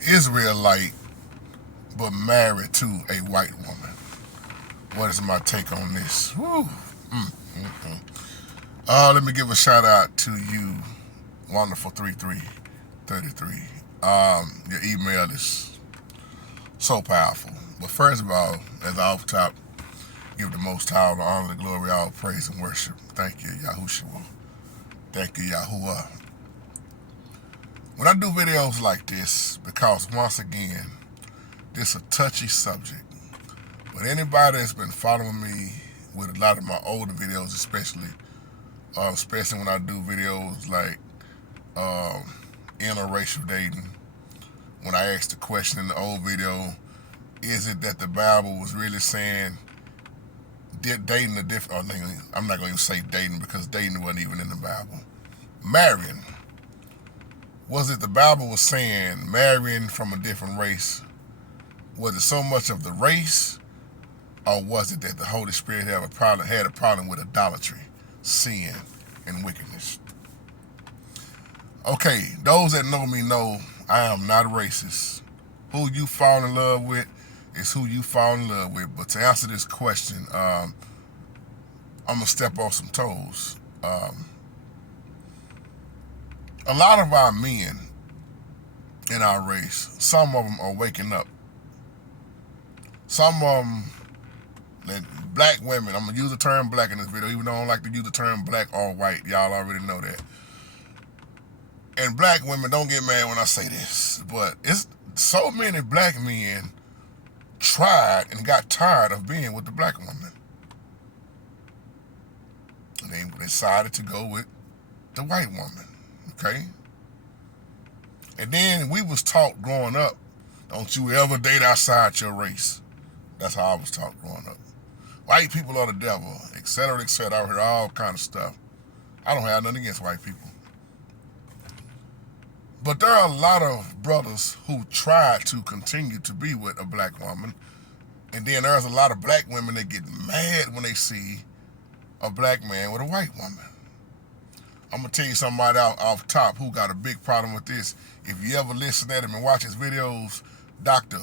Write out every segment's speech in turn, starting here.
Israelite, but married to a white woman. What is my take on this? Woo. Let me give a shout out to you, wonderful 3333. Your email is so powerful. But first of all, as off top, give the Most High all the honor, the glory, all praise and worship. Thank you, Yahushua. Thank you, Yahuwah. When I do videos like this, because once again, this is a touchy subject. But anybody that's been following me with a lot of my older videos, especially when I do videos like interracial dating, when I asked the question in the old video, is it that the Bible was really saying dating a different, I'm not going to say dating because dating wasn't even in the Bible. Marrying. Was it the Bible was saying marrying from a different race? Was it so much of the race, or was it that the Holy Spirit had a problem with idolatry, sin, and wickedness? Okay, those that know me know I am not a racist. Who you fall in love with is who you fall in love with. But to answer this question, I'm going to step on some toes. A lot of our men in our race, some of them are waking up. Some of them, black women, I'm going to use the term black in this video, even though I don't like to use the term black or white. Y'all already know that. And black women, don't get mad when I say this, but it's so many black men tried and got tired of being with the black woman. And they decided to go with the white woman, okay? And then we was taught growing up, don't you ever date outside your race. That's how I was taught growing up. White people are the devil, etc., etc. I heard all kind of stuff. I don't have nothing against white people. But there are a lot of brothers who tried to continue to be with a black woman. And then there's a lot of black women that get mad when they see a black man with a white woman. I'm going to tell you somebody off top who got a big problem with this. If you ever listen at him and watch his videos, Dr.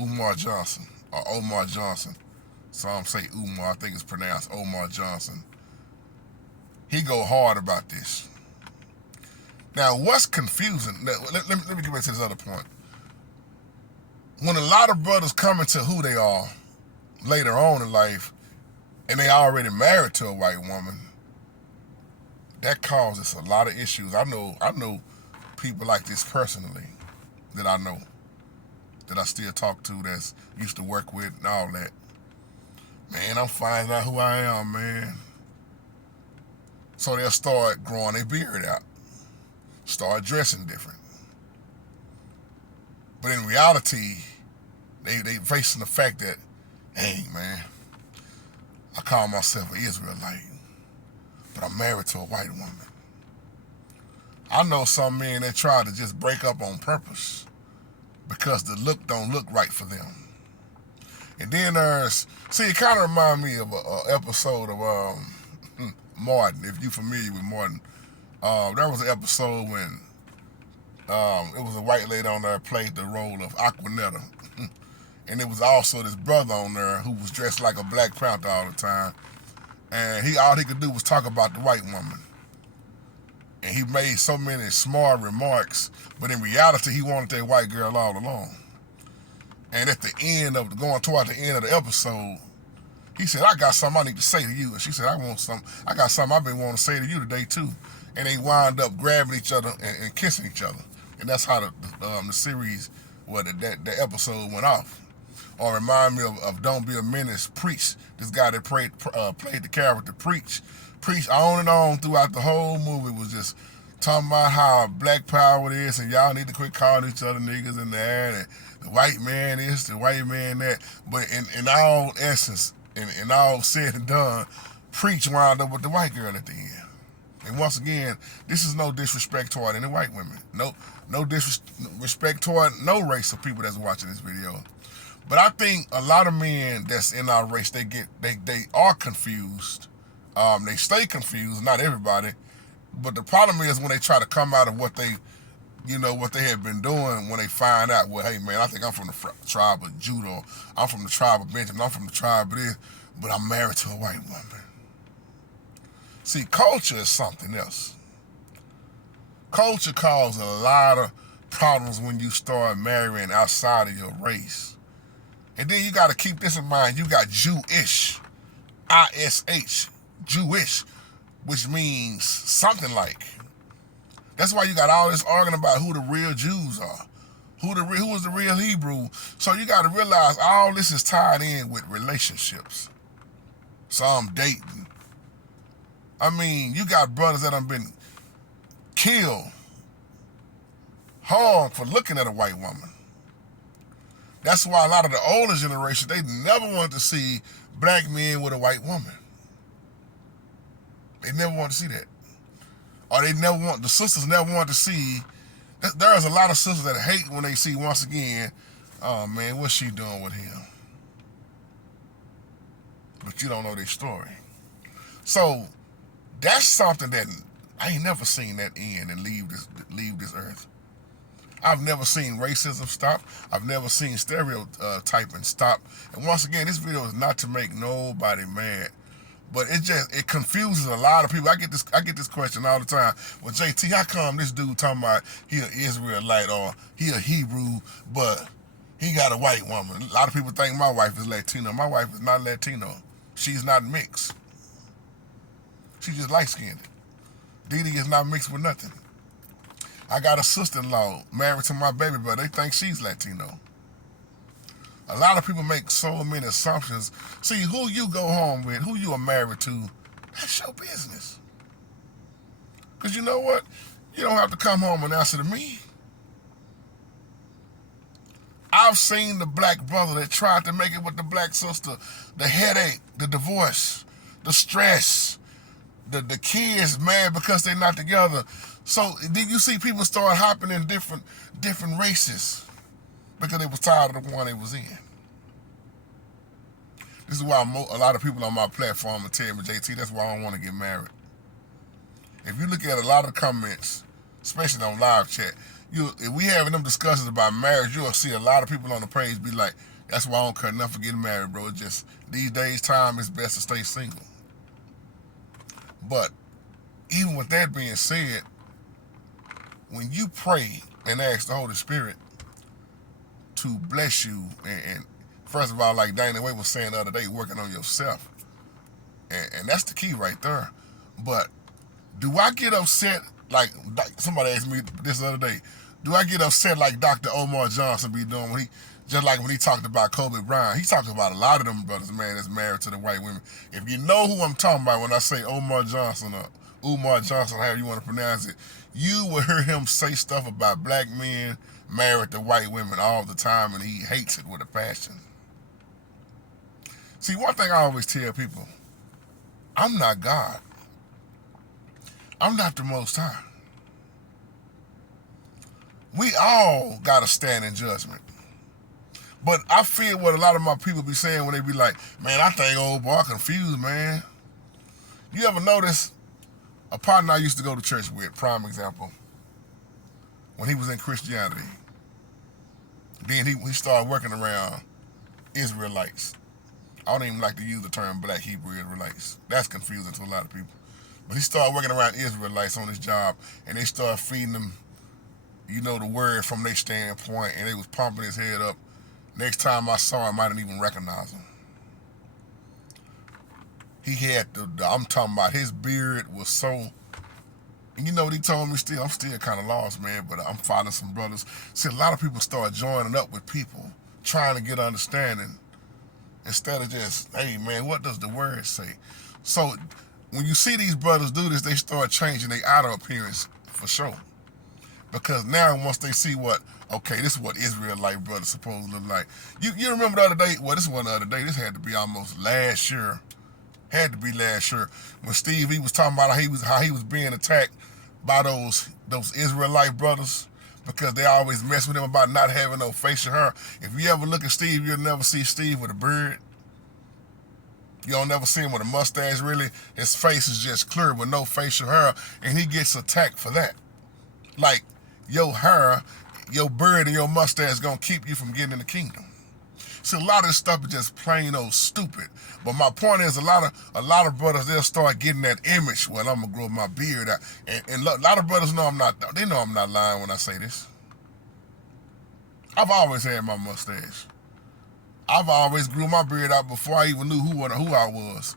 Umar Johnson, or Omar Johnson. Some say Umar, I think it's pronounced Omar Johnson. He go hard about this. Now, what's confusing, let me get back to this other point. When a lot of brothers come into who they are later on in life, and they already married to a white woman, that causes a lot of issues. I know people like this personally that I know, that I still talk to, that's used to work with and all that. Man, I'm finding out who I am, man. So they'll start growing their beard out, start dressing different. But in reality, they facing the fact that, hey, man, I call myself an Israelite, but I'm married to a white woman. I know some men that try to just break up on purpose because the look don't look right for them. And then it kind of reminds me of an episode of Martin, if you're familiar with Martin. There was an episode when it was a white lady on there played the role of Aquanetta. And it was also this brother on there who was dressed like a Black Panther all the time. And all he could do was talk about the white woman. And he made so many smart remarks, but in reality, he wanted that white girl all along. And at the end of toward the end of the episode, he said, I got something I need to say to you. And she said, I got something I've been wanting to say to you today too. And they wound up grabbing each other and kissing each other. And that's how the series, the episode went off. Or remind me of Don't Be a Menace, Preach. This guy that played the character Preach on and on throughout the whole movie, was just talking about how black power it is, and y'all need to quit calling each other niggas in there, and the white man this, the white man that. But in all essence, in all said and done, Preach wound up with the white girl at the end. And once again, this is no disrespect toward any white women. No disrespect toward no race of people that's watching this video. But I think a lot of men that's in our race, they are confused. They stay confused, not everybody. But the problem is when they try to come out of what they what they had been doing when they find out, well, hey, man, I think I'm from the tribe of Judah, I'm from the tribe of Benjamin, I'm from the tribe of this, but I'm married to a white woman. See, culture is something else. Culture causes a lot of problems when you start marrying outside of your race. And then you got to keep this in mind. You got Jewish, I-S-H, Jewish, which means something like. That's why you got all this arguing about who the real Jews are, who is the real Hebrew. So you got to realize all this is tied in with relationships. Some dating. I mean, you got brothers that have been killed, harmed for looking at a white woman. That's why a lot of the older generation, they never wanted to see black men with a white woman. They never wanted to see that. Or the sisters never wanted to see, there's a lot of sisters that hate when they see, once again, oh man, what's she doing with him? But you don't know their story. So that's something that I ain't never seen that end and leave this earth. I've never seen racism stop. I've never seen stereotyping stop. And once again, this video is not to make nobody mad, but it confuses a lot of people. I get this question all the time. Well, JT, how come this dude talking about he an Israelite or he a Hebrew, but he got a white woman? A lot of people think my wife is Latino. My wife is not Latino. She's not mixed. She's just light-skinned. Dee Dee is not mixed with nothing. I got a sister-in-law married to my baby brother. They think she's Latino. A lot of people make so many assumptions. See, who you go home with, who you are married to, that's your business. Because you know what? You don't have to come home and answer to me. I've seen the black brother that tried to make it with the black sister, the headache, the divorce, the stress, the kids mad because they're not together. So did you see people start hopping in different races because they was tired of the one they was in? This is why a lot of people on my platform will tell me, JT, that's why I don't want to get married. If you look at a lot of comments, especially on live chat, if we having them discussions about marriage, you'll see a lot of people on the page be like, that's why I don't care enough for getting married, bro. It's just these days time it's best to stay single. But even with that being said, when you pray and ask the Holy Spirit to bless you, and first of all, like Dana Way was saying the other day, working on yourself, and that's the key right there. But do I get upset, like somebody asked me this the other day, do I get upset like Dr. Omar Johnson be doing when he talked about Kobe Bryant? He talked about a lot of them brothers, man, that's married to the white women. If you know who I'm talking about when I say Omar Johnson or Umar Johnson, however you want to pronounce it, you will hear him say stuff about black men married to white women all the time, and he hates it with a passion. See, one thing I always tell people, I'm not God. I'm not the Most High. We all got to stand in judgment. But I feel what a lot of my people be saying when they be like, man, I think old boy confused, man. You ever notice a partner I used to go to church with, prime example, when he was in Christianity, then he started working around Israelites. I don't even like to use the term black Hebrew Israelites. That's confusing to a lot of people. But he started working around Israelites on his job, and they started feeding him, the word from their standpoint, and they was pumping his head up. Next time I saw him, I didn't even recognize him. He had I'm talking about his beard was so, and you know what he told me still? I'm still kind of lost, man, but I'm following some brothers. See, a lot of people start joining up with people, trying to get understanding, instead of just, hey, man, what does the word say? So when you see these brothers do this, they start changing their outer appearance for sure. Because now once they see this is what Israelite brothers supposed to look like. You remember the other day, this wasn't the other day, this had to be almost last year. Had to be last year when Steve, he was talking about how he was being attacked by those Israelite brothers because they always mess with him about not having no facial hair. If you ever look at Steve, you'll never see Steve with a beard. You don't never see him with a mustache, really. His face is just clear with no facial hair, and he gets attacked for that. Like, your hair, your beard, and your mustache is gonna keep you from getting in the kingdom. See, a lot of this stuff is just plain old stupid. But my point is, a lot of brothers, they'll start getting that image. Well, I'm gonna grow my beard out, and a lot of brothers know I'm not. They know I'm not lying when I say this. I've always had my mustache. I've always grew my beard out before I even knew who I was.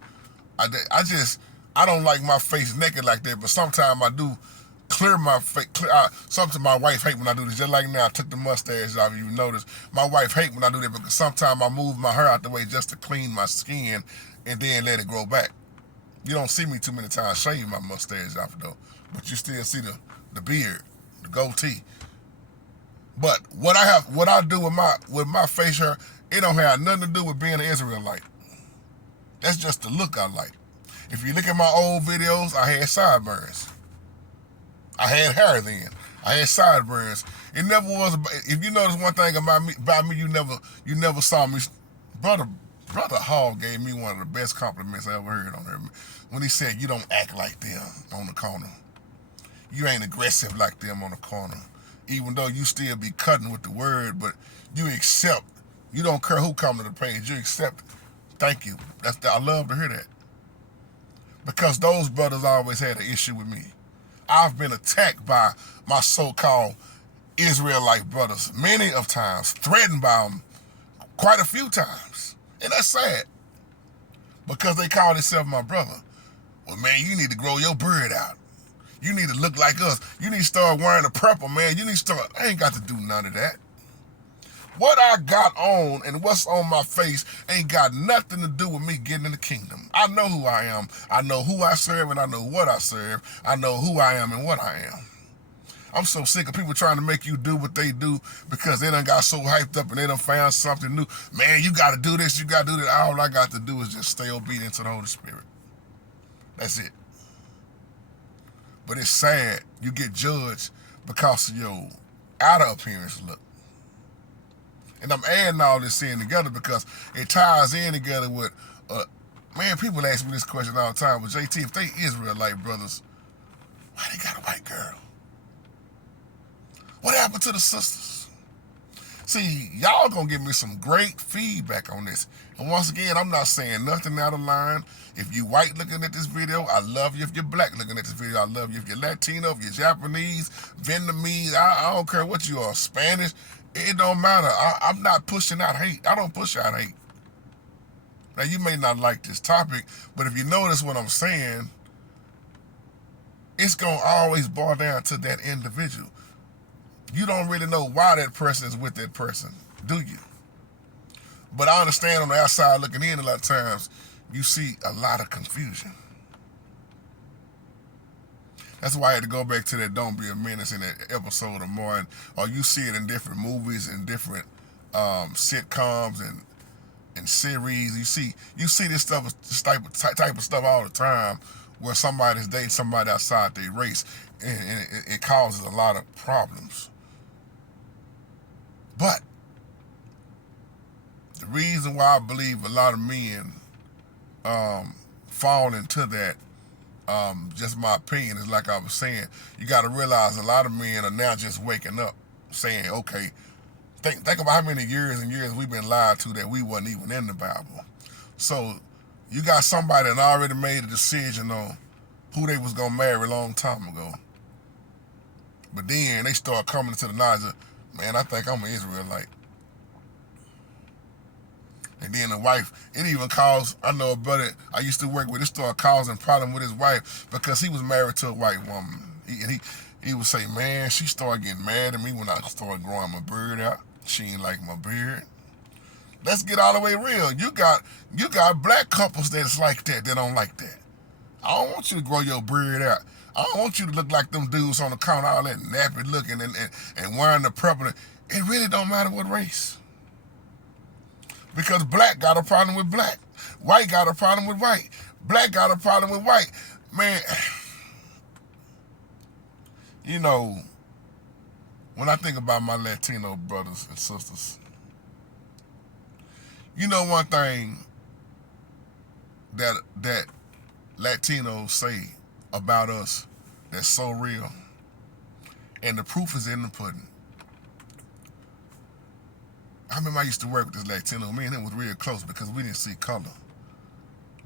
I don't like my face naked like that, but sometimes I do clear my face. Sometimes my wife hate when I do this. Just like now, I took the mustache off. You notice my wife hate when I do that because sometimes I move my hair out the way just to clean my skin and then let it grow back. You don't see me too many times shave my mustache off though, but you still see the beard, the goatee. But what I do with my face hair, it don't have nothing to do with being an Israelite. That's just the look I like. If you look at my old videos, I had sideburns. I had hair then. I had sideburns. It never was. If you notice one thing about me, you never saw me. Brother Hall gave me one of the best compliments I ever heard on there when he said, "You don't act like them on the corner. You ain't aggressive like them on the corner. Even though you still be cutting with the word, but you accept. You don't care who come to the page. You accept. Thank you. I love to hear that. Because those brothers always had an issue with me. I've been attacked by my so-called Israelite brothers many of times, threatened by them quite a few times. And that's sad. Because they call themselves my brother. Well, man, you need to grow your beard out. You need to look like us. You need to start wearing the purple, man. You need to start. I ain't got to do none of that. What I got on and what's on my face ain't got nothing to do with me getting in the kingdom. I know who I am. I know who I serve and I know what I serve. I know who I am and what I am. I'm so sick of people trying to make you do what they do because they done got so hyped up and they done found something new. Man, you got to do this, you got to do that. All I got to do is just stay obedient to the Holy Spirit. That's it. But it's sad you get judged because of your outer appearance look. And I'm adding all this in together because it ties in together with, man, people ask me this question all the time. But JT, if they Israelite brothers, why they got a white girl? What happened to the sisters? See, y'all gonna give me some great feedback on this. And once again, I'm not saying nothing out of line. If you white looking at this video, I love you. If you're black looking at this video, I love you. If you're Latino, if you're Japanese, Vietnamese, I don't care what you are, Spanish, it don't matter. I'm not pushing out hate. I don't push out hate. Now, you may not like this topic, but if you notice what I'm saying, it's going to always boil down to that individual. You don't really know why that person is with that person, do you? But I understand on the outside looking in, a lot of times, you see a lot of confusion. That's why I had to go back to that Don't Be a Menace in that episode of Martin. Or you see it in different movies and different sitcoms and series. You see this stuff, this type of stuff all the time where somebody's dating somebody outside their race, and it causes a lot of problems. But the reason why I believe a lot of men fall into that, just my opinion, is like I was saying, you got to realize a lot of men are now just waking up saying, okay, think about how many years and years we've been lied to that we wasn't even in the Bible. So you got somebody that already made a decision on who they was going to marry a long time ago. But then they start coming to the knowledge of, man, I think I'm an Israelite. And then the wife, it even caused, I know a brother I used to work with, it started causing problem with his wife because he was married to a white woman. He would say, man, she started getting mad at me when I started growing my beard out. She ain't like my beard. Let's get all the way real. You got black couples that's like that, that don't like that. I don't want you to grow your beard out. I don't want you to look like them dudes on the corner, all that nappy looking and wearing the purple. It really don't matter what race. Because black got a problem with black. White got a problem with white. Black got a problem with white. Man, you know, when I think about my Latino brothers and sisters, you know one thing that Latinos say about us that's so real. And the proof is in the pudding. I remember I used to work with this Latino. Me and him was real close because we didn't see color.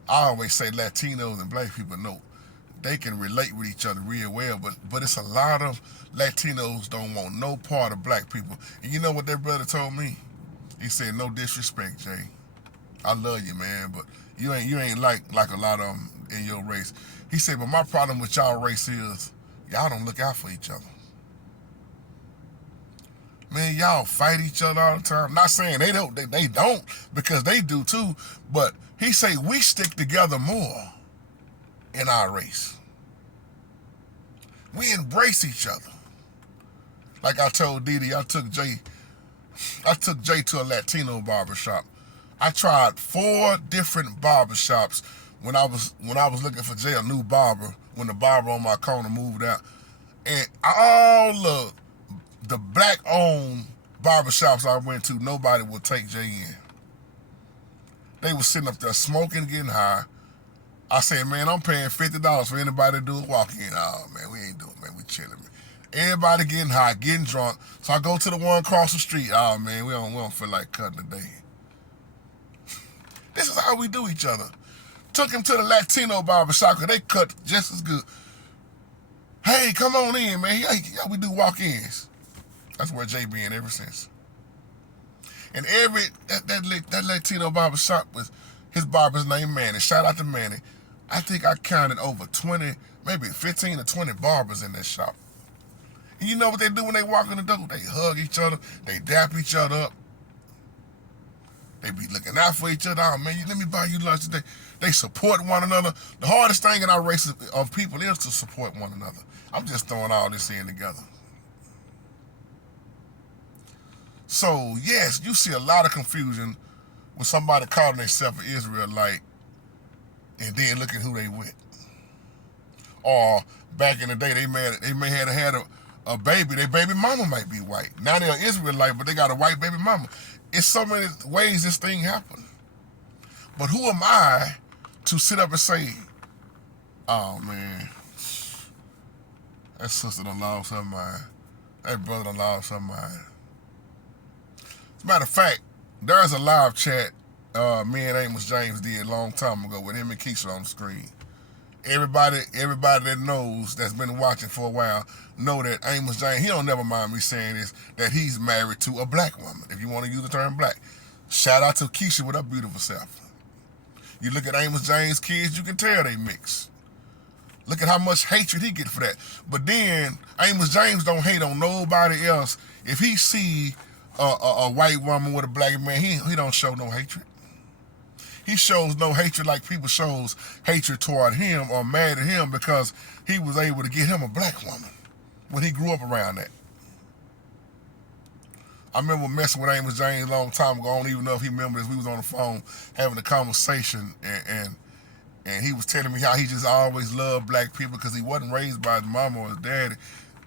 I always say Latinos and black people know they can relate with each other real well, but it's a lot of Latinos don't want no part of black people. And you know what that brother told me? He said, "No disrespect, Jay. I love you, man, but you ain't like a lot of them in your race." He said, "But my problem with y'all race is y'all don't look out for each other. Man, y'all fight each other all the time." Not saying they don't, because they do too. But he say we stick together more in our race. We embrace each other. Like I told Didi, I took Jay to a Latino barbershop. I tried 4 different barbershops when I was looking for Jay a new barber, when the barber on my corner moved out. And all of the black-owned barbershops I went to, nobody would take Jay in. They was sitting up there smoking, getting high. I said, "Man, I'm paying $50 for anybody to do a walk-in." "Oh, man, we ain't doing it, man. We chilling, man." Everybody getting high, getting drunk. So I go to the one across the street. "Oh, man, we don't feel like cutting today." This is how we do each other. Took him to the Latino barbershop because they cut just as good. "Hey, come on in, man. Yeah, we do walk-ins." That's where Jay been ever since. And that Latino barbershop was, his barber's name Manny. Shout out to Manny. I think I counted over 20, maybe 15 or 20 barbers in that shop. And you know what they do when they walk in the door? They hug each other. They dap each other up. They be looking out for each other. "Oh, man, let me buy you lunch today." They support one another. The hardest thing in our race of people is to support one another. I'm just throwing all this in together. So, yes, you see a lot of confusion when somebody calling themselves an Israelite and then look at who they with. Or back in the day, they may have had a baby. Their baby mama might be white. Now they're Israelite, but they got a white baby mama. It's so many ways this thing happened. But who am I to sit up and say, "Oh, man, that sister done lost her mind. That brother done lost her mind"? As a matter of fact, there's a live chat me and Amos James did a long time ago with him and Keisha on the screen. Everybody that knows, that's been watching for a while, know that Amos James, he don't never mind me saying this, that he's married to a black woman, if you want to use the term black. Shout out to Keisha with her beautiful self. You look at Amos James' kids, you can tell they mix. Look at how much hatred he get for that. But then Amos James don't hate on nobody else. If he see a white woman with a black man, he don't show no hatred. He shows no hatred like people shows hatred toward him or mad at him because he was able to get him a black woman when he grew up around that. I remember messing with Amos James a long time ago. I don't even know if he remembers. We was on the phone having a conversation, and he was telling me how he just always loved black people because he wasn't raised by his mama or his daddy.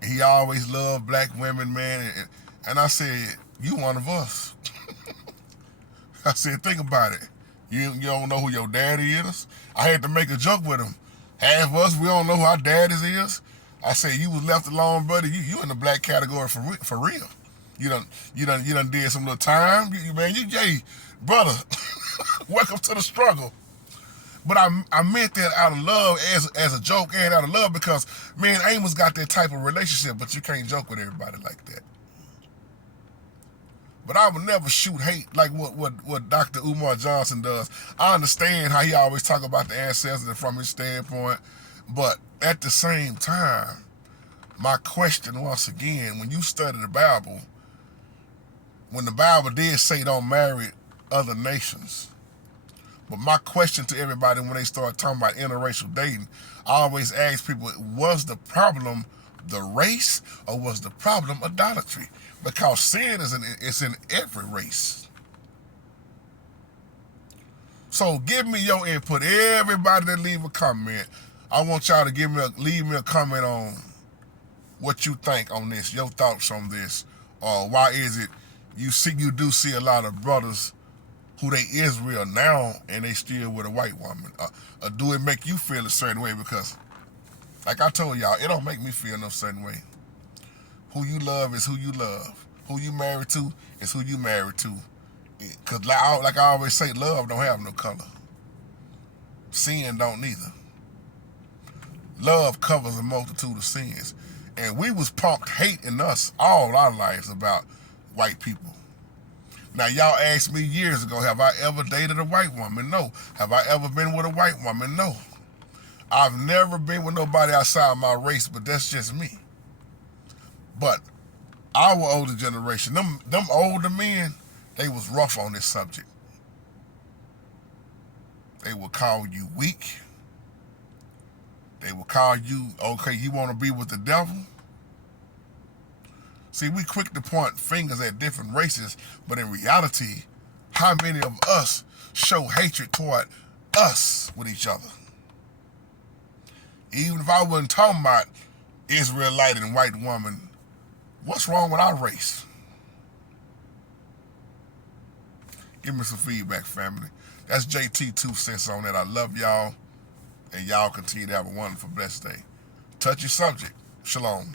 He always loved black women, man. And I said, "You one of us." I said, "Think about it. You don't know who your daddy is?" I had to make a joke with him. Half of us, we don't know who our daddies is. I said, "You was left alone, buddy. You in the black category for real. You done did some little time. Hey, brother, welcome to the struggle." But I meant that out of love, as a joke and out of love, because, man, Amos got that type of relationship, but you can't joke with everybody like that. But I would never shoot hate like what Dr. Umar Johnson does. I understand how he always talk about the ancestors from his standpoint, but at the same time, my question once again, when you study the Bible, when the Bible did say don't marry other nations, but my question to everybody when they start talking about interracial dating, I always ask people, was the problem the race or was the problem idolatry? Because sin is in every race. So give me your input. Everybody that leave a comment, I want y'all to leave me a comment on what you think on this, your thoughts on this, or why is it you do see a lot of brothers who they Israel now and they still with a white woman. Do it make you feel a certain way? Because, like I told y'all, it don't make me feel no certain way. Who you love is who you love. Who you married to is who you married to. Because like I always say, love don't have no color. Sin don't neither. Love covers a multitude of sins. And we was pumped hate in us all our lives about white people. Now, y'all asked me years ago, have I ever dated a white woman? No. Have I ever been with a white woman? No. I've never been with nobody outside my race, but that's just me. But our older generation, them older men, they was rough on this subject. They would call you weak. They will call you, okay, you want to be with the devil? See, we quick to point fingers at different races, but in reality, how many of us show hatred toward us with each other? Even if I wasn't talking about Israelite and white woman, what's wrong with our race? Give me some feedback, family. That's JT 2 cents on that. I love y'all. And y'all continue to have a wonderful, blessed day. Touchy subject. Shalom.